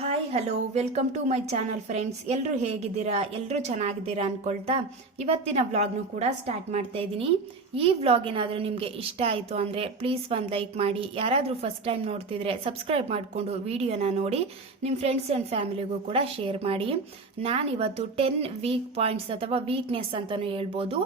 Hi hello welcome to my channel friends ಎಲ್ಲರೂ ಹೇಗಿದ್ದೀರಾ? ಎಲ್ಲರೂ ಚೆನ್ನಾಗಿದ್ದೀರಾ ಅಂದ್ಕೊಳ್ತಾ ಇವತ್ತಿನ ವ್ಲಾಗ್ನು ಕೂಡ ಸ್ಟಾರ್ಟ್ ಮಾಡ್ತಾ ಇದ್ದೀನಿ. ಈ ವ್ಲಾಗ್ ಏನಾದರೂ ನಿಮಗೆ ಇಷ್ಟ ಆಯಿತು ಅಂದರೆ ಪ್ಲೀಸ್ ಒಂದು ಲೈಕ್ ಮಾಡಿ. ಯಾರಾದರೂ ಫಸ್ಟ್ ಟೈಮ್ ನೋಡ್ತಿದ್ರೆ ಸಬ್ಸ್ಕ್ರೈಬ್ ಮಾಡಿಕೊಂಡು ವಿಡಿಯೋನ ನೋಡಿ ನಿಮ್ಮ ಫ್ರೆಂಡ್ಸ್ ಆ್ಯಂಡ್ ಫ್ಯಾಮಿಲಿಗೂ ಕೂಡ ಶೇರ್ ಮಾಡಿ. ನಾನು ಇವತ್ತು ಟೆನ್ ವೀಕ್ ಪಾಯಿಂಟ್ಸ್ ಅಥವಾ ವೀಕ್ನೆಸ್ ಅಂತಲೂ ಹೇಳ್ಬೋದು.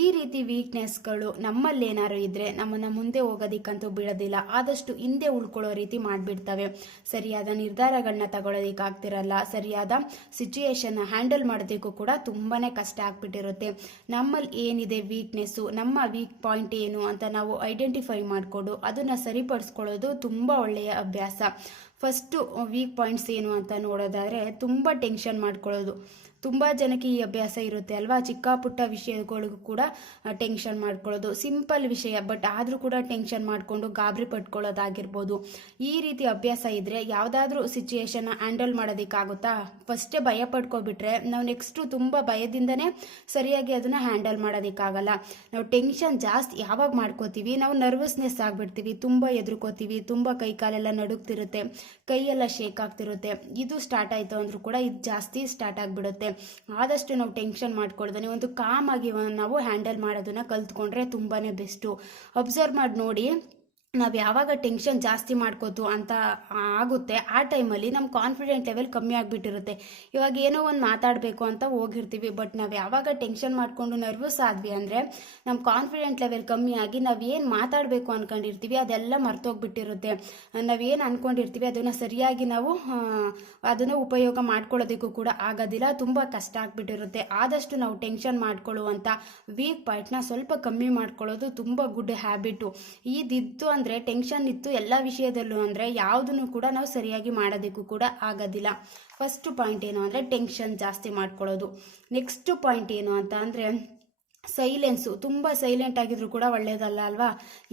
ಈ ರೀತಿ ವೀಕ್ನೆಸ್ಗಳು ನಮ್ಮಲ್ಲಿ ಏನಾದ್ರು ಇದ್ದರೆ ನಮ್ಮನ್ನು ಮುಂದೆ ಹೋಗೋದಿಕ್ಕಂತೂ ಬಿಡೋದಿಲ್ಲ. ಆದಷ್ಟು ಹಿಂದೆ ಉಳ್ಕೊಳ್ಳೋ ರೀತಿ ಮಾಡಿಬಿಡ್ತವೆ. ಸರಿಯಾದ ನಿರ್ಧಾರಗಳನ್ನ ತಗೊಳ್ಳೋದಿಕ್ಕೆ ಆಗ್ತಿರಲ್ಲ ಸರಿಯಾದ ಸಿಚುಯೇಷನ್ ಹ್ಯಾಂಡಲ್ ಮಾಡೋದಕ್ಕೂ ಕೂಡ ತುಂಬಾ ಕಷ್ಟ ಆಗ್ಬಿಟ್ಟಿರುತ್ತೆ. ನಮ್ಮಲ್ಲಿ ಏನಿದೆ ವೀಕ್ನೆಸ್ಸು ನಮ್ಮ ವೀಕ್ ಪಾಯಿಂಟ್ ಏನು ಅಂತ ನಾವು ಐಡೆಂಟಿಫೈ ಮಾಡಿಕೊಂಡು ಅದನ್ನು ಸರಿಪಡಿಸ್ಕೊಳ್ಳೋದು ತುಂಬ ಒಳ್ಳೆಯ ಅಭ್ಯಾಸ. ಫಸ್ಟು ವೀಕ್ ಪಾಯಿಂಟ್ಸ್ ಏನು ಅಂತ ನೋಡೋದಾದರೆ ತುಂಬ ಟೆನ್ಷನ್ ಮಾಡ್ಕೊಳ್ಳೋದು. ತುಂಬ ಜನಕ್ಕೆ ಈ ಅಭ್ಯಾಸ ಇರುತ್ತೆ ಅಲ್ವಾ? ಚಿಕ್ಕ ಪುಟ್ಟ ವಿಷಯಗಳಿಗೂ ಕೂಡ ಟೆನ್ಷನ್ ಮಾಡ್ಕೊಳ್ಳೋದು. ಸಿಂಪಲ್ ವಿಷಯ ಬಟ್ ಆದರೂ ಕೂಡ ಟೆನ್ಷನ್ ಮಾಡಿಕೊಂಡು ಗಾಬರಿ ಪಟ್ಕೊಳ್ಳೋದಾಗಿರ್ಬೋದು. ಈ ರೀತಿ ಅಭ್ಯಾಸ ಇದ್ದರೆ ಯಾವುದಾದ್ರೂ ಸಿಚುಯೇಷನ್ನ ಹ್ಯಾಂಡಲ್ ಮಾಡೋದಕ್ಕಾಗುತ್ತಾ? ಫಸ್ಟೇ ಭಯ ಪಡ್ಕೊಬಿಟ್ರೆ ನಾವು ನೆಕ್ಸ್ಟು ತುಂಬ ಭಯದಿಂದನೇ ಸರಿಯಾಗಿ ಅದನ್ನು ಹ್ಯಾಂಡಲ್ ಮಾಡೋದಕ್ಕಾಗಲ್ಲ. ನಾವು ಟೆನ್ಷನ್ ಜಾಸ್ತಿ ಯಾವಾಗ ಮಾಡ್ಕೋತೀವಿ? ನಾವು ನರ್ವಸ್ನೆಸ್ ಆಗಿಬಿಡ್ತೀವಿ, ತುಂಬ ಎದುರ್ಕೋತೀವಿ, ತುಂಬ ಕೈ ಕಾಲೆಲ್ಲ ನಡುಗ್ತಿರುತ್ತೆ, ಕೈಯೆಲ್ಲ ಶೇಕ್ ಆಗ್ತಿರುತ್ತೆ. ಇದು ಸ್ಟಾರ್ಟ್ ಆಯಿತು ಅಂದರೂ ಕೂಡ ಇದು ಜಾಸ್ತಿ ಸ್ಟಾರ್ಟ್ ಆಗಿಬಿಡುತ್ತೆ. ಆದಷ್ಟು ನಾವು ಟೆನ್ಷನ್ ಮಾಡ್ಕೊಳ್ದೇ ಒಂದು ಕಾಮಾಗಿ ನಾವು ಹ್ಯಾಂಡಲ್ ಮಾಡೋದನ್ನ ಕಲ್ತ್ಕೊಂಡ್ರೆ ತುಂಬಾ ಬೆಸ್ಟು ಅಬ್ಸರ್ವ್ ಮಾಡಿ ನೋಡಿ ನಾವು ಯಾವಾಗ ಟೆನ್ಷನ್ ಜಾಸ್ತಿ ಮಾಡ್ಕೋತು ಅಂತ ಆಗುತ್ತೆ, ಆ ಟೈಮಲ್ಲಿ ನಮ್ಮ ಕಾನ್ಫಿಡೆಂಟ್ ಲೆವೆಲ್ ಕಮ್ಮಿ ಆಗಿಬಿಟ್ಟಿರುತ್ತೆ. ಇವಾಗ ಏನೋ ಒಂದು ಮಾತಾಡಬೇಕು ಅಂತ ಹೋಗಿರ್ತೀವಿ ಬಟ್ ನಾವು ಯಾವಾಗ ಟೆನ್ಷನ್ ಮಾಡಿಕೊಂಡು ನರ್ವಸ್ ಆದ್ವಿ ಅಂದರೆ ನಮ್ಮ ಕಾನ್ಫಿಡೆಂಟ್ ಲೆವೆಲ್ ಕಮ್ಮಿ ಆಗಿ ನಾವು ಏನು ಮಾತಾಡಬೇಕು ಅಂದ್ಕೊಂಡಿರ್ತೀವಿ ಅದೆಲ್ಲ ಮರ್ತೋಗ್ಬಿಟ್ಟಿರುತ್ತೆ. ನಾವೇನು ಅಂದ್ಕೊಂಡಿರ್ತೀವಿ ಅದನ್ನು ಸರಿಯಾಗಿ ನಾವು ಅದನ್ನು ಉಪಯೋಗ ಮಾಡ್ಕೊಳ್ಳೋದಕ್ಕೂ ಕೂಡ ಆಗೋದಿಲ್ಲ, ತುಂಬ ಕಷ್ಟ ಆಗಿಬಿಟ್ಟಿರುತ್ತೆ. ಆದಷ್ಟು ನಾವು ಟೆನ್ಷನ್ ಮಾಡ್ಕೊಳ್ಳುವಂಥ ವೀಕ್ ಪಾಯಿಂಟ್ನ ಸ್ವಲ್ಪ ಕಮ್ಮಿ ಮಾಡ್ಕೊಳ್ಳೋದು ತುಂಬ ಗುಡ್ ಹ್ಯಾಬಿಟು ಇದಿತ್ತು ಅಂದರೆ ಟೆನ್ಷನ್ ಇತ್ತು ಎಲ್ಲ ವಿಷಯದಲ್ಲೂ ಅಂದರೆ ಯಾವುದನ್ನು ಕೂಡ ನಾವು ಸರಿಯಾಗಿ ಮಾಡೋದಕ್ಕೂ ಕೂಡ ಆಗೋದಿಲ್ಲ. ಫಸ್ಟ್ ಪಾಯಿಂಟ್ ಏನು ಅಂದರೆ ಟೆನ್ಷನ್ ಜಾಸ್ತಿ ಮಾಡ್ಕೊಳ್ಳೋದು. ನೆಕ್ಸ್ಟ್ ಪಾಯಿಂಟ್ ಏನು ಅಂತ ಅಂದರೆ ಸೈಲೆನ್ಸು, ತುಂಬ ಸೈಲೆಂಟ್ ಆಗಿದ್ರು ಕೂಡ ಒಳ್ಳೇದಲ್ಲ ಅಲ್ವಾ?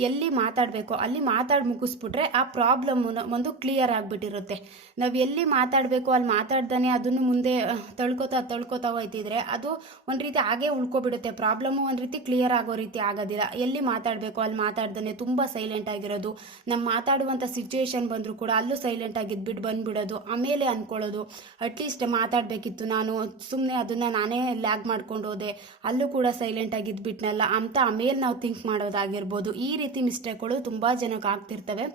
ಎಲ್ಲಿ ಮಾತಾಡಬೇಕು? ಅಲ್ಲಿ ಮಾತಾಡಿ ಮುಗಿಸ್ಬಿಟ್ರೆ ಆ ಪ್ರಾಬ್ಲಮ್ ಒಂದು ಕ್ಲಿಯರ್ ಆಗಿಬಿಟ್ಟಿರುತ್ತೆ. ನಾವು ಎಲ್ಲಿ ಮಾತಾಡಬೇಕು, ಅಲ್ಲಿ ಮಾತಾಡ್ದಾನೆ ಅದನ್ನು ಮುಂದೆ ತಳ್ಕೊತಾ ತಳ್ಕೊತಾ ಹೋಯ್ತಿದ್ರೆ ಅದು ಒಂದು ರೀತಿ ಹಾಗೆ ಉಳ್ಕೊಬಿಡುತ್ತೆ. ಪ್ರಾಬ್ಲಮ್ಮು ಒಂದು ರೀತಿ ಕ್ಲಿಯರ್ ಆಗೋ ರೀತಿ ಆಗೋದಿಲ್ಲ. ಎಲ್ಲಿ ಮಾತಾಡಬೇಕು, ಅಲ್ಲಿ ಮಾತಾಡ್ದಾನೆ ತುಂಬ ಸೈಲೆಂಟ್ ಆಗಿರೋದು. ನಮ್ಮ ಮಾತಾಡುವಂಥ ಸಿಚುವೇಶನ್ ಬಂದರೂ ಕೂಡ ಅಲ್ಲೂ ಸೈಲೆಂಟ್ ಆಗಿದ್ಬಿಟ್ಟು ಬಂದ್ಬಿಡೋದು. ಆಮೇಲೆ ಅಂದ್ಕೊಳ್ಳೋದು ಅಟ್ಲೀಸ್ಟ್ ಮಾತಾಡಬೇಕಿತ್ತು ನಾನು. ಸುಮ್ಮನೆ ಅದನ್ನು ನಾನೇ ಲ್ಯಾಗ್ ಮಾಡ್ಕೊಂಡು ಹೋದೆ. ಅಲ್ಲೂ ಕೂಡ ಸೈಲೆಂಟ್ ಆಗಿದ್ಬಿಟ್ನಲ್ಲ ಅಂತ ಆಮೇಲೆ ನಾವು ಥಿಂಕ್ ಮಾಡೋದಾಗಿರ್ಬೋದು. ಈ ರೀತಿ ಮಿಸ್ಟೇಕ್ಗಳು ತುಂಬ ಜನಕ್ಕೆ ಆಗ್ತಿರ್ತವೆ.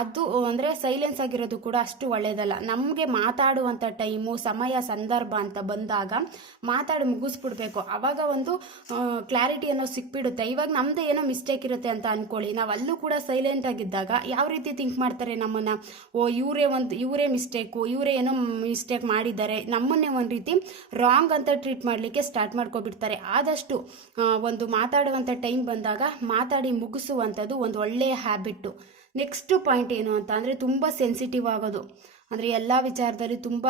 ಅದು ಅಂದರೆ ಸೈಲೆನ್ಸ್ ಆಗಿರೋದು ಕೂಡ ಅಷ್ಟು ಒಳ್ಳೆಯದಲ್ಲ ನಮಗೆ ಮಾತಾಡುವಂಥ ಟೈಮು ಸಮಯ, ಸಂದರ್ಭ ಅಂತ ಬಂದಾಗ ಮಾತಾಡಿ ಮುಗಿಸ್ಬಿಡ್ಬೇಕು. ಆವಾಗ ಒಂದು ಕ್ಲಾರಿಟಿ ಅನ್ನೋ ಸಿಕ್ಬಿಡುತ್ತೆ. ಇವಾಗ ನಮ್ಮದು ಏನೋ ಮಿಸ್ಟೇಕ್ ಇರುತ್ತೆ ಅಂತ ಅಂದ್ಕೊಳ್ಳಿ ನಾವು ಅಲ್ಲೂ ಕೂಡ ಸೈಲೆಂಟ್ ಆಗಿದ್ದಾಗ ಯಾವ ರೀತಿ ಥಿಂಕ್ ಮಾಡ್ತಾರೆ ನಮ್ಮನ್ನು? ಓ, ಇವರೇ ಒಂದು, ಇವರೇ ಮಿಸ್ಟೇಕು ಇವರೇ ಏನೋ ಮಿಸ್ಟೇಕ್ ಮಾಡಿದ್ದಾರೆ. ನಮ್ಮನ್ನೇ ಒಂದು ರೀತಿ ರಾಂಗ್ ಅಂತ ಟ್ರೀಟ್ ಮಾಡಲಿಕ್ಕೆ ಸ್ಟಾರ್ಟ್ ಮಾಡ್ಕೊಬಿಡ್ತಾರೆ. ಆದಷ್ಟು ಒಂದು ಮಾತಾಡುವಂಥ ಟೈಮ್ ಬಂದಾಗ ಮಾತಾಡಿ ಮುಗಿಸುವಂಥದ್ದು ಒಂದು ಒಳ್ಳೆಯ ಹ್ಯಾಬಿಟ್ಟು ನೆಕ್ಸ್ಟು ಪಾಯಿಂಟ್ ಏನು ಅಂತ ಅಂದರೆ ತುಂಬ ಸೆನ್ಸಿಟಿವ್ ಆಗೋದು. ಅಂದರೆ ಎಲ್ಲ ವಿಚಾರದಲ್ಲಿ ತುಂಬ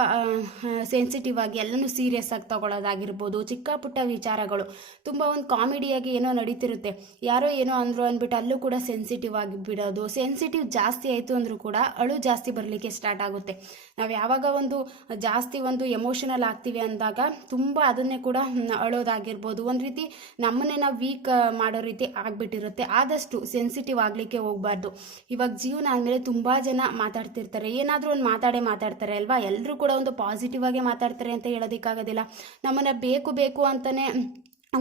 ಸೆನ್ಸಿಟಿವ್ ಆಗಿ ಎಲ್ಲನೂ ಸೀರಿಯಸ್ ಆಗಿ ತಗೊಳ್ಳೋದಾಗಿರ್ಬೋದು ಚಿಕ್ಕ ಪುಟ್ಟ ವಿಚಾರಗಳು. ತುಂಬ ಒಂದು ಕಾಮಿಡಿಯಾಗಿ ಏನೋ ನಡೀತಿರುತ್ತೆ. ಯಾರೋ ಏನೋ ಅಂದರು ಅಂದ್ಬಿಟ್ಟು ಅಲ್ಲೂ ಕೂಡ ಸೆನ್ಸಿಟಿವ್ ಆಗಿ ಬಿಡೋದು. ಸೆನ್ಸಿಟಿವ್ ಜಾಸ್ತಿ ಆಯಿತು ಅಂದರೂ ಕೂಡ ಅಳು ಜಾಸ್ತಿ ಬರಲಿಕ್ಕೆ ಸ್ಟಾರ್ಟ್ ಆಗುತ್ತೆ. ನಾವು ಯಾವಾಗ ಒಂದು ಜಾಸ್ತಿ ಒಂದು ಎಮೋಷನಲ್ ಆಗ್ತೀವಿ ಅಂದಾಗ ತುಂಬ ಅದನ್ನೇ ಕೂಡ ಅಳೋದಾಗಿರ್ಬೋದು. ಒಂದು ರೀತಿ ನಮ್ಮನ್ನೇ ನಾವು ವೀಕ್ ಮಾಡೋ ರೀತಿ ಆಗಿಬಿಟ್ಟಿರುತ್ತೆ. ಆದಷ್ಟು ಸೆನ್ಸಿಟಿವ್ ಆಗಲಿಕ್ಕೆ ಹೋಗಬಾರ್ದು. ಇವಾಗ ಜೀವನ ಅಂದಮೇಲೆ ತುಂಬ ಜನ ಮಾತಾಡ್ತಿರ್ತಾರೆ. ಏನಾದರೂ ಒಂದು ಮಾತಾಡೇ ಮಾತಾಡ್ತಾರೆ ಅಲ್ವಾ? ಎಲ್ಲರೂ ಕೂಡ ಒಂದು ಪಾಸಿಟಿವ್ ಆಗಿ ಮಾತಾಡ್ತಾರೆ ಅಂತ ಹೇಳೋದಕ್ಕಾಗೋದಿಲ್ಲ. ನಮ್ಮನ್ನ ಬೇಕು ಬೇಕು ಅಂತಲೇ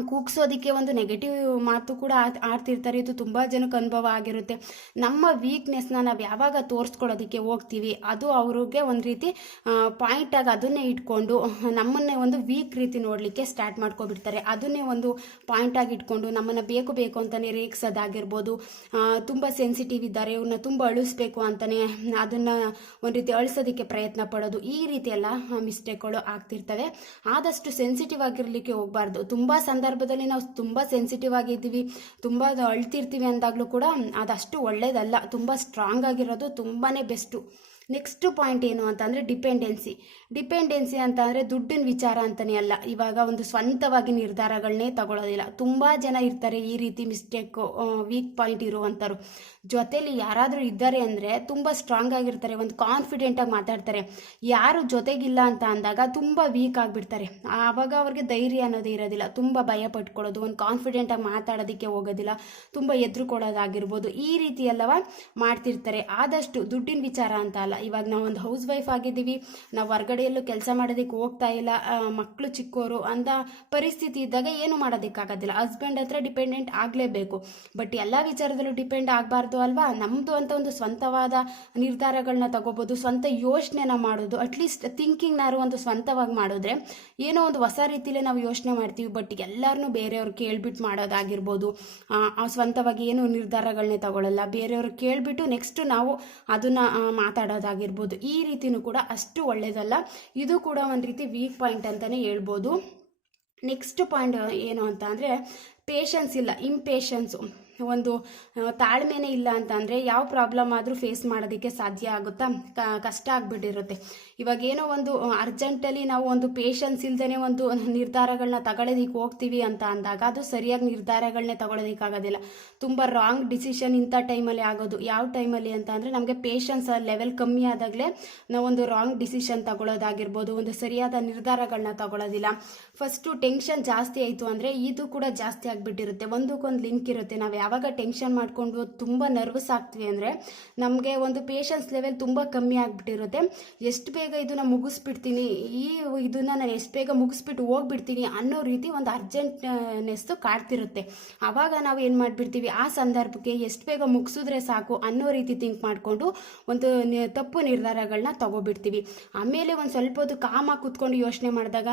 ಕೂಗ್ಸೋದಕ್ಕೆ ಒಂದು ನೆಗೆಟಿವ್ ಮಾತು ಕೂಡ ಆಡ್ತಿರ್ತಾರೆ. ಇದು ತುಂಬ ಜನಕ್ಕೆ ಅನುಭವ ಆಗಿರುತ್ತೆ. ನಮ್ಮ ವೀಕ್ನೆಸ್ನ ನಾವು ಯಾವಾಗ ತೋರಿಸ್ಕೊಳ್ಳೋದಕ್ಕೆ ಹೋಗ್ತೀವಿ, ಅದು ಅವ್ರಿಗೆ ಒಂದು ರೀತಿ ಪಾಯಿಂಟಾಗಿ ಅದನ್ನೇ ಇಟ್ಕೊಂಡು, ನಮ್ಮನ್ನೇ ಒಂದು ವೀಕ್ ರೀತಿ ನೋಡಲಿಕ್ಕೆ ಸ್ಟಾರ್ಟ್ ಮಾಡ್ಕೊಬಿಡ್ತಾರೆ. ಅದನ್ನೇ ಒಂದು ಪಾಯಿಂಟಾಗಿ ಇಟ್ಕೊಂಡು, ನಮ್ಮನ್ನು ಬೇಕು ಬೇಕು ಅಂತಲೇ ರೇಗಿಸೋದಾಗಿರ್ಬೋದು ತುಂಬ ಸೆನ್ಸಿಟಿವ್ ಇದ್ದಾರೆ ಇವ್ರನ್ನ ತುಂಬ ಅಳಿಸ್ಬೇಕು ಅಂತಲೇ ಅದನ್ನು ಒಂದು ರೀತಿ ಅಳಿಸೋದಕ್ಕೆ ಪ್ರಯತ್ನ ಪಡೋದು, ಈ ರೀತಿ ಎಲ್ಲ ಮಿಸ್ಟೇಕ್ಗಳು ಆಗ್ತಿರ್ತವೆ. ಆದಷ್ಟು ಸೆನ್ಸಿಟಿವ್ ಆಗಿರಲಿಕ್ಕೆ ಹೋಗ್ಬಾರ್ದು. ತುಂಬ ಸಂದರ್ಭದಲ್ಲಿ ನಾವು ತುಂಬ ಸೆನ್ಸಿಟಿವ್ ಆಗಿದ್ದೀವಿ, ತುಂಬ ಅಳ್ತಿರ್ತೀವಿ ಅಂದಾಗಲೂ ಕೂಡ ಅದಷ್ಟು ಒಳ್ಳೇದಲ್ಲ, ತುಂಬ ಸ್ಟ್ರಾಂಗ್ ಆಗಿರೋದು ತುಂಬಾ ಬೆಸ್ಟು ನೆಕ್ಸ್ಟ್ ಪಾಯಿಂಟ್ ಏನು ಅಂತ ಅಂದರೆ ಡಿಪೆಂಡೆನ್ಸಿ. ಡಿಪೆಂಡೆನ್ಸಿ ಅಂತ ಅಂದರೆ ದುಡ್ಡಿನ ವಿಚಾರ ಅಂತಲೇ ಅಲ್ಲ. ಇವಾಗ ಒಂದು ಸ್ವಂತವಾಗಿ ನಿರ್ಧಾರಗಳನ್ನೇ ತಗೊಳ್ಳೋದಿಲ್ಲ ತುಂಬ ಜನ ಇರ್ತಾರೆ ಈ ರೀತಿ ಮಿಸ್ಟೇಕು ವೀಕ್ ಪಾಯಿಂಟ್ ಇರುವಂಥವ್ರು ಜೊತೇಲಿ ಯಾರಾದರೂ ಇದ್ದಾರೆ ಅಂದರೆ ತುಂಬ ಸ್ಟ್ರಾಂಗ್ ಆಗಿರ್ತಾರೆ, ಒಂದು ಕಾನ್ಫಿಡೆಂಟಾಗಿ ಮಾತಾಡ್ತಾರೆ. ಯಾರು ಜೊತೆಗಿಲ್ಲ ಅಂತ ಅಂದಾಗ ತುಂಬ ವೀಕ್ ಆಗಿಬಿಡ್ತಾರೆ. ಆವಾಗ ಅವ್ರಿಗೆ ಧೈರ್ಯ ಅನ್ನೋದೇ ಇರೋದಿಲ್ಲ. ತುಂಬ ಭಯ ಪಟ್ಕೊಳ್ಳೋದು, ಒಂದು ಕಾನ್ಫಿಡೆಂಟಾಗಿ ಮಾತಾಡೋದಕ್ಕೆ ಹೋಗೋದಿಲ್ಲ. ತುಂಬ ಎದುರುಕೊಳ್ಳೋದಾಗಿರ್ಬೋದು. ಈ ರೀತಿ ಮಾಡ್ತಿರ್ತಾರೆ. ಆದಷ್ಟು ದುಡ್ಡಿನ ವಿಚಾರ ಅಂತ ಅಲ್ಲ. ಇವಾಗ ನಾವು ಒಂದು ಹೌಸ್ ವೈಫ್ ಆಗಿದ್ದೀವಿ. ನಾವು ಹೊರಗಡೆಯಲ್ಲೂ ಕೆಲಸ ಮಾಡೋದಕ್ಕೆ ಹೋಗ್ತಾ ಇಲ್ಲ. ಮಕ್ಕಳು ಚಿಕ್ಕೋರು ಅಂತ ಪರಿಸ್ಥಿತಿ ಇದ್ದಾಗ ಏನು ಮಾಡೋದಕ್ಕಾಗೋದಿಲ್ಲ. ಹಸ್ಬೆಂಡ್ ಹತ್ರ ಡಿಪೆಂಡೆಂಟ್ ಆಗಲೇಬೇಕು. ಬಟ್ ಎಲ್ಲ ವಿಚಾರದಲ್ಲೂ ಡಿಪೆಂಡ್ ಆಗಬಾರ್ದು ಅಲ್ವಾ? ನಮ್ಮದು ಅಂತ ಒಂದು ಸ್ವಂತವಾದ ನಿರ್ಧಾರಗಳನ್ನ ತಗೋಬೋದು ಸ್ವಂತ ಯೋಚನೆನ ಮಾಡೋದು ಅಟ್ಲೀಸ್ಟ್ ಥಿಂಕಿಂಗ್ನಾರು ಒಂದು ಸ್ವಂತವಾಗಿ ಮಾಡಿದ್ರೆ ಏನೋ ಒಂದು ಹೊಸ ರೀತಿಯಲ್ಲೇ ನಾವು ಯೋಚನೆ ಮಾಡ್ತೀವಿ. ಬಟ್ ಎಲ್ಲರನ್ನೂ ಬೇರೆಯವ್ರು ಕೇಳಿಬಿಟ್ಟು ಮಾಡೋದಾಗಿರ್ಬೋದು. ಆ, ಸ್ವಂತವಾಗಿ ಏನು ನಿರ್ಧಾರಗಳನ್ನೇ ತಗೊಳ್ಳಲ್ಲ ಬೇರೆಯವ್ರು ಕೇಳಿಬಿಟ್ಟು ನೆಕ್ಸ್ಟ್ ನಾವು ಅದನ್ನು ಮಾತಾಡೋದಾಗಿರ್ಬೋದು ಈ ರೀತಿನೂ ಕೂಡ ಅಷ್ಟು ಒಳ್ಳೆಯದಲ್ಲ ಇದು ಕೂಡ ಒಂದು ರೀತಿ ವೀಕ್ ಪಾಯಿಂಟ್ ಅಂತಲೇ ಹೇಳ್ಬೋದು. ನೆಕ್ಸ್ಟ್ ಪಾಯಿಂಟ್ ಏನು ಅಂತ ಅಂದರೆ ಪೇಷನ್ಸ್ ಇಲ್ಲ ಇಂಪೇಷನ್ಸು ಒಂದು ತಾಳ್ಮೆನೇ ಇಲ್ಲ ಅಂತ ಅಂದರೆ, ಯಾವ ಪ್ರಾಬ್ಲಮ್ ಆದರೂ ಫೇಸ್ ಮಾಡೋದಕ್ಕೆ ಸಾಧ್ಯ ಆಗುತ್ತಾ? ಕಷ್ಟ ಆಗಿಬಿಟ್ಟಿರುತ್ತೆ. ಇವಾಗ ಏನೋ ಒಂದು ಅರ್ಜೆಂಟಲ್ಲಿ ನಾವು ಒಂದು ಪೇಷನ್ಸ್ ಇಲ್ದೇ ಒಂದು ನಿರ್ಧಾರಗಳನ್ನ ತಗೊಳ್ಳೋದಕ್ಕೆ ಹೋಗ್ತೀವಿ ಅಂತ ಅಂದಾಗ ಅದು ಸರಿಯಾಗಿ ನಿರ್ಧಾರಗಳನ್ನೇ ತಗೊಳ್ಳೋದಕ್ಕಾಗೋದಿಲ್ಲ ತುಂಬ ರಾಂಗ್ ಡಿಸಿಷನ್ ಇಂಥ ಟೈಮಲ್ಲಿ ಆಗೋದು. ಯಾವ ಟೈಮಲ್ಲಿ ಅಂತ ಅಂದರೆ ನಮಗೆ ಪೇಷನ್ಸ್ ಲೆವೆಲ್ ಕಮ್ಮಿ ಆದಾಗಲೇ ನಾವೊಂದು ರಾಂಗ್ ಡಿಸಿಷನ್ ತಗೊಳ್ಳೋದಾಗಿರ್ಬೋದು ಒಂದು ಸರಿಯಾದ ನಿರ್ಧಾರಗಳನ್ನ ತಗೊಳ್ಳೋದಿಲ್ಲ ಫಸ್ಟು ಟೆನ್ಷನ್ ಜಾಸ್ತಿ ಆಯಿತು ಅಂದರೆ ಇದು ಕೂಡ ಜಾಸ್ತಿ ಆಗಿಬಿಟ್ಟಿರುತ್ತೆ. ಒಂದಕ್ಕೊಂದು ಲಿಂಕ್ ಇರುತ್ತೆ. ನಾವು ಯಾವಾಗ ಟೆನ್ಷನ್ ಮಾಡಿಕೊಂಡು ತುಂಬ ನರ್ವಸ್ ಆಗ್ತೀವಿ ಅಂದರೆ ನಮಗೆ ಒಂದು ಪೇಷನ್ಸ್ ಲೆವೆಲ್ ತುಂಬ ಕಮ್ಮಿ ಆಗಿಬಿಟ್ಟಿರುತ್ತೆ. ಎಷ್ಟು ಬೇಗ ಇದನ್ನ ಮುಗಿಸ್ಬಿಡ್ತೀನಿ. ಈ ಇದನ್ನ ನಾನು ಎಷ್ಟು ಬೇಗ ಮುಗಿಸ್ಬಿಟ್ಟು ಹೋಗ್ಬಿಡ್ತೀನಿ ಅನ್ನೋ ರೀತಿ ಒಂದು ಅರ್ಜೆಂಟ್ನೆಸ್ಸು ಕಾಡ್ತಿರುತ್ತೆ. ಆವಾಗ ನಾವು ಏನು ಮಾಡಿಬಿಡ್ತೀವಿ, ಆ ಸಂದರ್ಭಕ್ಕೆ ಎಷ್ಟು ಬೇಗ ಮುಗಿಸಿದ್ರೆ ಸಾಕು ಅನ್ನೋ ರೀತಿ ಥಿಂಕ್ ಮಾಡಿಕೊಂಡು ಒಂದು ತಪ್ಪು ನಿರ್ಧಾರಗಳನ್ನ ತಗೋಬಿಡ್ತೀವಿ. ಆಮೇಲೆ ಒಂದು ಸ್ವಲ್ಪ ಹೊತ್ತು ಕಾಮಾಗಿ ಕುತ್ಕೊಂಡು ಯೋಚನೆ ಮಾಡಿದಾಗ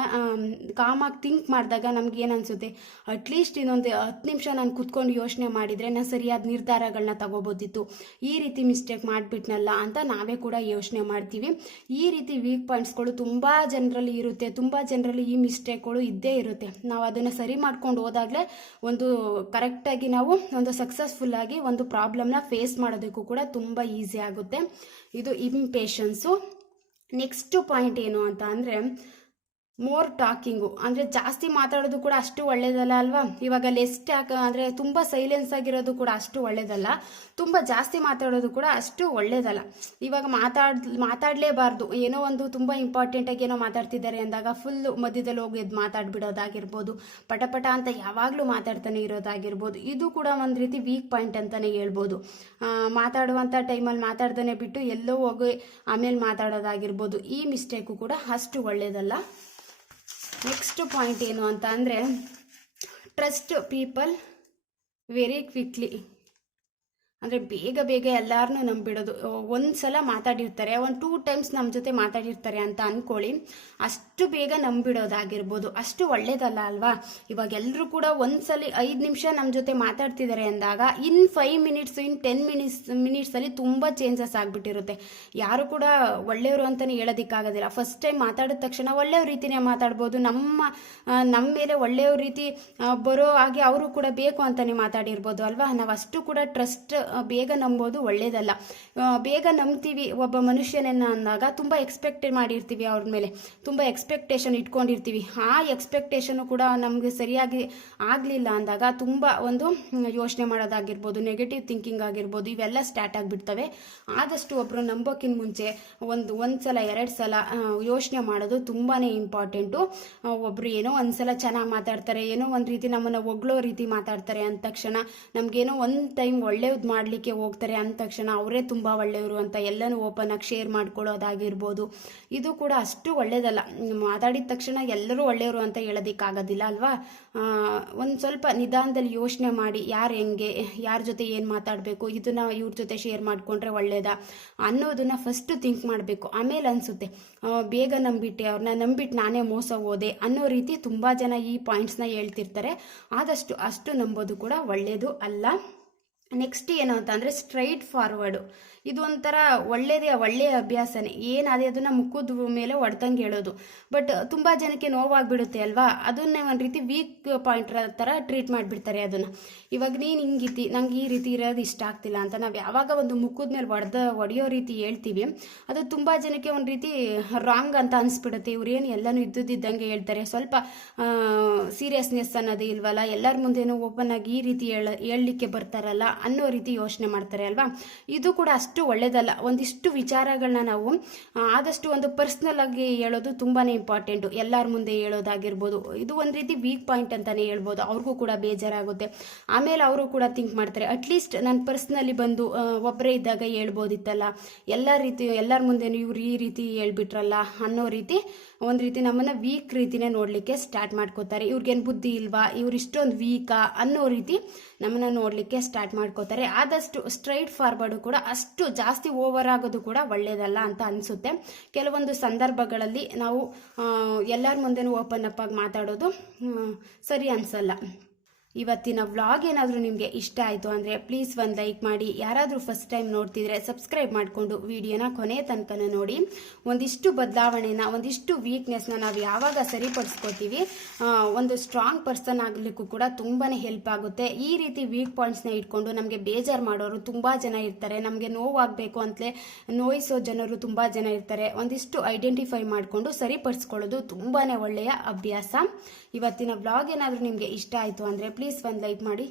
ಕಾಮಾಗಿ ಥಿಂಕ್ ಮಾಡಿದಾಗ ನಮ್ಗೆ ಏನು ಅನಿಸುತ್ತೆ? ಅಟ್ಲೀಸ್ಟ್ ಇನ್ನೊಂದು ಹತ್ತು ನಿಮಿಷ ನಾನು ಕೂತ್ಕೊಂಡು ಯೋಚನೆ ಮಾಡಿದರೆ ನಾನು ಸರಿಯಾದ ನಿರ್ಧಾರಗಳನ್ನ ತಗೋಬೋದಿತ್ತು. ಈ ರೀತಿ ಮಿಸ್ಟೇಕ್ ಮಾಡಿಬಿಟ್ನಲ್ಲ ಅಂತ ನಾವೇ ಕೂಡ ಯೋಚನೆ ಮಾಡ್ತೀವಿ. ಈ ರೀತಿ ವೀಕ್ ಪಾಯಿಂಟ್ಸ್ಗಳು ತುಂಬ ಜನರಲ್ಲಿ ಇರುತ್ತೆ, ತುಂಬ ಜನರಲ್ಲಿ ಈ ಮಿಸ್ಟೇಕ್ಗಳು ಇದ್ದೇ ಇರುತ್ತೆ. ನಾವು ಅದನ್ನು ಸರಿ ಮಾಡ್ಕೊಂಡು ಹೋದಾಗಲೇ ಒಂದು ಕರೆಕ್ಟಾಗಿ ನಾವು ಒಂದು ಸಕ್ಸಸ್ಫುಲ್ಲಾಗಿ ಒಂದು ಪ್ರಾಬ್ಲಮ್ನ ಫೇಸ್ ಮಾಡೋದಕ್ಕೂ ಕೂಡ ತುಂಬ ಈಸಿ ಆಗುತ್ತೆ. ಇದು ಇಂಪೇಷನ್ಸು ನೆಕ್ಸ್ಟ್ ಪಾಯಿಂಟ್ ಏನು ಅಂತ ಅಂದರೆ ಮೋರ್ ಟಾಕಿಂಗು ಅಂದರೆ ಜಾಸ್ತಿ ಮಾತಾಡೋದು ಕೂಡ ಅಷ್ಟು ಒಳ್ಳೇದಲ್ಲ ಅಲ್ವಾ? ಇವಾಗ ಲೆಸ್ ಟಾಕ್ ಅಂದರೆ ತುಂಬ ಸೈಲೆನ್ಸ್ ಆಗಿರೋದು ಕೂಡ ಅಷ್ಟು ಒಳ್ಳೇದಲ್ಲ. ತುಂಬ ಜಾಸ್ತಿ ಮಾತಾಡೋದು ಕೂಡ ಅಷ್ಟು ಒಳ್ಳೇದಲ್ಲ. ಇವಾಗ ಮಾತಾಡ್, ಮಾತಾಡಲೇಬಾರ್ದು. ಏನೋ ಒಂದು ತುಂಬ ಇಂಪಾರ್ಟೆಂಟಾಗಿ ಏನೋ ಮಾತಾಡ್ತಿದ್ದಾರೆ ಅಂದಾಗ ಫುಲ್ ಮಧ್ಯದಲ್ಲಿ ಹೋಗಿ ಎದ್ದು ಮಾತಾಡ್ಬಿಡೋದಾಗಿರ್ಬೋದು. ಪಟಪಟ ಪಟ ಅಂತ ಯಾವಾಗಲೂ ಮಾತಾಡ್ತಾನೆ ಇರೋದಾಗಿರ್ಬೋದು. ಇದು ಕೂಡ ಒಂದು ರೀತಿ ವೀಕ್ ಪಾಯಿಂಟ್ ಅಂತಲೇ ಹೇಳ್ಬೋದು. ಮಾತಾಡುವಂಥ ಟೈಮಲ್ಲಿ ಮಾತಾಡ್ತಾನೆ ಬಿಟ್ಟು ಎಲ್ಲೋ ಹೋಗಿ ಆಮೇಲೆ ಮಾತಾಡೋದಾಗಿರ್ಬೋದು. ಈ ಮಿಸ್ಟೇಕು ಕೂಡ ಅಷ್ಟು ಒಳ್ಳೇದಲ್ಲ. ನೆಕ್ಸ್ಟ್ ಪಾಯಿಂಟ್ ಏನು ಅಂತ ಅಂದರೆ ಟ್ರಸ್ಟ್ ಪೀಪಲ್ ವೆರಿ ಕ್ವಿಕ್ಲಿ ಅಂದರೆ ಬೇಗ ಬೇಗ ಎಲ್ಲರನ್ನೂ ನಂಬಿಡೋದು. ಒಂದು ಸಲ ಮಾತಾಡಿರ್ತಾರೆ, ಒಂದು ಟೂ ಟೈಮ್ಸ್ ನಮ್ಮ ಜೊತೆ ಮಾತಾಡಿರ್ತಾರೆ ಅಂತ ಅಂದ್ಕೊಳ್ಳಿ ಅಷ್ಟು ಬೇಗ ನಂಬಿಡೋದಾಗಿರ್ಬೋದು. ಅಷ್ಟು ಒಳ್ಳೇದಲ್ಲ ಅಲ್ವಾ? ಇವಾಗ ಎಲ್ಲರೂ ಕೂಡ ಒಂದ್ಸಲಿ ಐದು ನಿಮಿಷ ನಮ್ಮ ಜೊತೆ ಮಾತಾಡ್ತಿದ್ದಾರೆ ಅಂದಾಗ in five minutes in ten minutes ಮಿನಿಟ್ಸಲ್ಲಿ ತುಂಬ ಚೇಂಜಸ್ ಆಗಿಬಿಟ್ಟಿರುತ್ತೆ. ಯಾರು ಕೂಡ ಒಳ್ಳೆಯವರು ಅಂತಲೇ ಹೇಳೋದಕ್ಕಾಗೋದಿಲ್ಲ. ಫಸ್ಟ್ ಟೈಮ್ ಮಾತಾಡಿದ ತಕ್ಷಣ ಒಳ್ಳೆಯ ರೀತಿನೇ ಮಾತಾಡ್ಬೋದು. ನಮ್ಮ ನಮ್ಮ ಮೇಲೆ ಒಳ್ಳೆಯ ರೀತಿ ಬರೋ ಹಾಗೆ ಅವರು ಕೂಡ ಬೇಕು ಅಂತಲೇ ಮಾತಾಡಿರ್ಬೋದು ಅಲ್ವಾ? ನಾವು ಅಷ್ಟು ಕೂಡ ಟ್ರಸ್ಟ್ ಬೇಗ ನಂಬೋದು ಒಳ್ಳೇದಲ್ಲ. ಬೇಗ ನಂಬ್ತೀವಿ ಒಬ್ಬ ಮನುಷ್ಯನನ್ನು ಅಂದಾಗ ತುಂಬ ಎಕ್ಸ್ಪೆಕ್ಟ್ ಮಾಡಿರ್ತೀವಿ ಅವ್ರ ಮೇಲೆ. ತುಂಬ ಎಕ್ಸ್ಪೆಕ್ಟೇಷನ್ ಇಟ್ಕೊಂಡಿರ್ತೀವಿ. ಆ ಎಕ್ಸ್ಪೆಕ್ಟೇಷನು ಕೂಡ ನಮಗೆ ಸರಿಯಾಗಿ ಆಗಲಿಲ್ಲ ಅಂದಾಗ ತುಂಬ ಒಂದು ಯೋಚನೆ ಮಾಡೋದಾಗಿರ್ಬೋದು ನೆಗೆಟಿವ್ ಥಿಂಕಿಂಗ್ ಆಗಿರ್ಬೋದು, ಇವೆಲ್ಲ ಸ್ಟಾರ್ಟ್ ಆಗಿಬಿಡ್ತವೆ. ಆದಷ್ಟು ಒಬ್ಬರು ನಂಬೋಕ್ಕಿಂತ ಮುಂಚೆ ಒಂದು ಒಂದು ಸಲ ಎರಡು ಸಲ ಯೋಚನೆ ಮಾಡೋದು ತುಂಬಾ ಇಂಪಾರ್ಟೆಂಟು ಒಬ್ಬರು ಏನೋ ಒಂದು ಸಲ ಚೆನ್ನಾಗಿ ಮಾತಾಡ್ತಾರೆ, ಏನೋ ಒಂದು ರೀತಿ ನಮ್ಮನ್ನು ಒಗ್ಳೋ ರೀತಿ ಮಾತಾಡ್ತಾರೆ ಅಂದ ತಕ್ಷಣ ನಮಗೇನೋ ಒಂದು ಟೈಮ್ ಒಳ್ಳೆಯದು ಮಾಡಲಿಕ್ಕೆ ಹೋಗ್ತಾರೆ ಅಂದ ತಕ್ಷಣ ಅವರೇ ತುಂಬ ಒಳ್ಳೆಯವರು ಅಂತ ಎಲ್ಲನೂ ಓಪನ್ ಆಗಿ ಶೇರ್ ಮಾಡ್ಕೊಳ್ಳೋದಾಗಿರ್ಬೋದು. ಇದು ಕೂಡ ಅಷ್ಟು ಒಳ್ಳೇದಲ್ಲ. ಮಾತಾಡಿದ ತಕ್ಷಣ ಎಲ್ಲರೂ ಒಳ್ಳೆಯವರು ಅಂತ ಹೇಳೋದಕ್ಕಾಗೋದಿಲ್ಲ ಅಲ್ವಾ? ಒಂದು ಸ್ವಲ್ಪ ನಿಧಾನದಲ್ಲಿ ಯೋಚನೆ ಮಾಡಿ, ಯಾರು ಹೆಂಗೆ, ಯಾರ ಜೊತೆ ಏನು ಮಾತಾಡಬೇಕು, ಇದನ್ನು ಇವ್ರ ಜೊತೆ ಶೇರ್ ಮಾಡಿಕೊಂಡ್ರೆ ಒಳ್ಳೇದಾ ಅನ್ನೋದನ್ನು ಫಸ್ಟು ಥಿಂಕ್ ಮಾಡಬೇಕು. ಆಮೇಲೆ ಅನಿಸುತ್ತೆ ಬೇಗ ನಂಬಿಟ್ಟೆ ಅವ್ರನ್ನ ನಂಬಿಟ್ಟು ನಾನೇ ಮೋಸ ಹೋದೆ ಅನ್ನೋ ರೀತಿ ತುಂಬ ಜನ ಈ ಪಾಯಿಂಟ್ಸ್ನ ಹೇಳ್ತಿರ್ತಾರೆ. ಆದಷ್ಟು ಅಷ್ಟು ನಂಬೋದು ಕೂಡ ಒಳ್ಳೆಯದು ಅಲ್ಲ. ನೆಕ್ಸ್ಟ್ ಏನು ಅಂತ ಅಂದರೆ ಸ್ಟ್ರೈಟ್ ಫಾರ್ವರ್ಡು. ಇದು ಒಂಥರ ಒಳ್ಳೆಯದೇ ಒಳ್ಳೆಯ ಅಭ್ಯಾಸನೇ. ಏನಾದೆ ಅದನ್ನು ಮುಖದ ಮೇಲೆ ಒಡ್ದಂಗೆ ಹೇಳೋದು. ಬಟ್ ತುಂಬ ಜನಕ್ಕೆ ನೋವಾಗಿಬಿಡುತ್ತೆ ಅಲ್ವಾ? ಅದನ್ನೇ ಒಂದು ರೀತಿ ವೀಕ್ ಪಾಯಿಂಟ್ ಥರ ಟ್ರೀಟ್ ಮಾಡಿಬಿಡ್ತಾರೆ ಅದನ್ನು. ಇವಾಗ ನೀನು ಹಿಂಗಿತಿ, ನಂಗೆ ಈ ರೀತಿ ಇರೋದು ಇಷ್ಟ ಆಗ್ತಿಲ್ಲ ಅಂತ ನಾವು ಯಾವಾಗ ಒಂದು ಮುಖದ ಮೇಲೆ ಒಡೆದ, ಒಡೆಯೋ ರೀತಿ ಹೇಳ್ತೀವಿ, ಅದು ತುಂಬ ಜನಕ್ಕೆ ಒಂದು ರೀತಿ ರಾಂಗ್ ಅಂತ ಅನಿಸ್ಬಿಡುತ್ತೆ. ಇವ್ರೇನು ಎಲ್ಲನೂ ಇದ್ದುದಿದ್ದಂಗೆ ಹೇಳ್ತಾರೆ. ಸ್ವಲ್ಪ ಸೀರಿಯಸ್ನೆಸ್ ಅನ್ನೋದು ಇಲ್ವಲ್ಲ? ಎಲ್ಲರ ಮುಂದೆನೂ ಓಪನ್ ಆಗಿ ಈ ರೀತಿ ಹೇಳ, ಹೇಳಲಿಕ್ಕೆ ಬರ್ತಾರಲ್ಲ? ಅನ್ನೋ ರೀತಿ ಯೋಚನೆ ಮಾಡ್ತಾರೆ ಅಲ್ವಾ? ಇದು ಕೂಡ ಅಷ್ಟು ಒಳ್ಳೇದಲ್ಲ. ಒಂದಿಷ್ಟು ವಿಚಾರಗಳನ್ನ ನಾವು ಆದಷ್ಟು ಒಂದು ಪರ್ಸ್ನಲ್ ಆಗಿ ಹೇಳೋದು ತುಂಬಾ ಇಂಪಾರ್ಟೆಂಟು ಎಲ್ಲರ ಮುಂದೆ ಹೇಳೋದಾಗಿರ್ಬೋದು. ಇದು ಒಂದು ರೀತಿ ವೀಕ್ ಪಾಯಿಂಟ್ ಅಂತಲೇ ಹೇಳ್ಬೋದು. ಅವ್ರಿಗೂ ಕೂಡ ಬೇಜಾರಾಗುತ್ತೆ. ಆಮೇಲೆ ಅವರು ಕೂಡ ಥಿಂಕ್ ಮಾಡ್ತಾರೆ. ಅಟ್ಲೀಸ್ಟ್ ನಾನು ಪರ್ಸ್ನಲಿ ಬಂದು ಒಬ್ಬರೇ ಇದ್ದಾಗ ಹೇಳ್ಬೋದಿತ್ತಲ್ಲ. ಎಲ್ಲ ರೀತಿ, ಎಲ್ಲರ ಮುಂದೆ ಇವ್ರು ಈ ರೀತಿ ಹೇಳ್ಬಿಟ್ರಲ್ಲ ಅನ್ನೋ ರೀತಿ ಒಂದು ರೀತಿ ನಮ್ಮನ್ನು ವೀಕ್ ರೀತಿನೇ ನೋಡಲಿಕ್ಕೆ ಸ್ಟಾರ್ಟ್ ಮಾಡ್ಕೋತಾರೆ. ಇವ್ರಿಗೇನು ಬುದ್ಧಿ ಇಲ್ವಾ? ಇವ್ರು ಇಷ್ಟೊಂದು ವೀಕಾ ಅನ್ನೋ ರೀತಿ ನಮ್ಮನ್ನು ನೋಡಲಿಕ್ಕೆ ಸ್ಟಾರ್ಟ್ ಮಾಡ್ಕೋತಾರೆ. ಆದಷ್ಟು ಸ್ಟ್ರೈಟ್ ಫಾರ್ವರ್ಡು ಕೂಡ ಅಷ್ಟು ಜಾಸ್ತಿ ಓವರ್ ಆಗೋದು ಕೂಡ ಒಳ್ಳೆಯದಲ್ಲ ಅಂತ ಅನಿಸುತ್ತೆ. ಕೆಲವೊಂದು ಸಂದರ್ಭಗಳಲ್ಲಿ ನಾವು ಎಲ್ಲರ ಮುಂದೆನೂ ಓಪನ್ ಅಪ್ ಆಗಿ ಮಾತಾಡೋದು ಸರಿ ಅನಿಸಲ್ಲ. ಇವತ್ತಿನ ವ್ಲಾಗ್ ಏನಾದರೂ ನಿಮಗೆ ಇಷ್ಟ ಆಯಿತು ಅಂದರೆ ಪ್ಲೀಸ್ ಒಂದು ಲೈಕ್ ಮಾಡಿ. ಯಾರಾದರೂ ಫಸ್ಟ್ ಟೈಮ್ ನೋಡ್ತಿದ್ರೆ ಸಬ್ಸ್ಕ್ರೈಬ್ ಮಾಡಿಕೊಂಡು ವಿಡಿಯೋನ ಕೊನೆ ತನಕನ ನೋಡಿ. ಒಂದಿಷ್ಟು ಬದಲಾವಣೆನ, ಒಂದಿಷ್ಟು ವೀಕ್ನೆಸ್ನ ನಾವು ಯಾವಾಗ ಸರಿಪಡಿಸ್ಕೋತೀವಿ ಒಂದು ಸ್ಟ್ರಾಂಗ್ ಪರ್ಸನ್ ಆಗಲಿಕ್ಕೂ ಕೂಡ ತುಂಬಾ ಹೆಲ್ಪ್ ಆಗುತ್ತೆ. ಈ ರೀತಿ ವೀಕ್ ಪಾಯಿಂಟ್ಸ್ನ ಇಟ್ಕೊಂಡು ನಮಗೆ ಬೇಜಾರು ಮಾಡೋರು ತುಂಬ ಜನ ಇರ್ತಾರೆ. ನಮಗೆ ನೋವಾಗಬೇಕು ಅಂತಲೇ ನೋಯಿಸೋ ಜನರು ತುಂಬ ಜನ ಇರ್ತಾರೆ. ಒಂದಿಷ್ಟು ಐಡೆಂಟಿಫೈ ಮಾಡಿಕೊಂಡು ಸರಿಪಡಿಸ್ಕೊಳ್ಳೋದು ತುಂಬಾ ಒಳ್ಳೆಯ ಅಭ್ಯಾಸ. ಇವತ್ತಿನ ವ್ಲಾಗ್ ಏನಾದರೂ ನಿಮಗೆ ಇಷ್ಟ ಆಯಿತು ಅಂದರೆ ಪ್ಲೀಸ್ ಒಂದು ಲೈಕ್ ಮಾಡಿ.